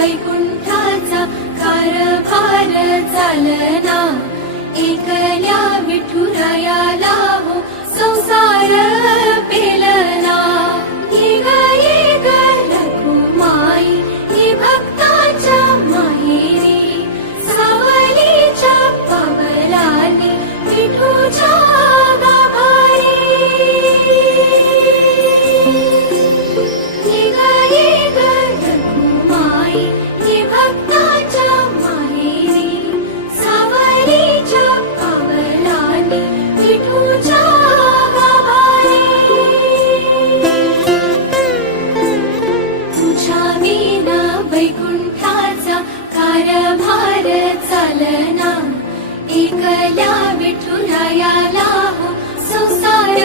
वैकुंठाचा कारभार चालना, एकल्या विठुरायाला हो संसार पेलना। ये ग रखुमाई ही भक्ताच्या माहेरी, सावलीच्या पावलाने विठूच्या गाभारी। ये ग रखुमाई ही भक्ताच्या माहेरी, सावलीच्या पावलाने विठूच्या गाभारी। तुझ्या विना वैकुंठाचा कारभार चालना, एकल्या विठुरायाला हो संसार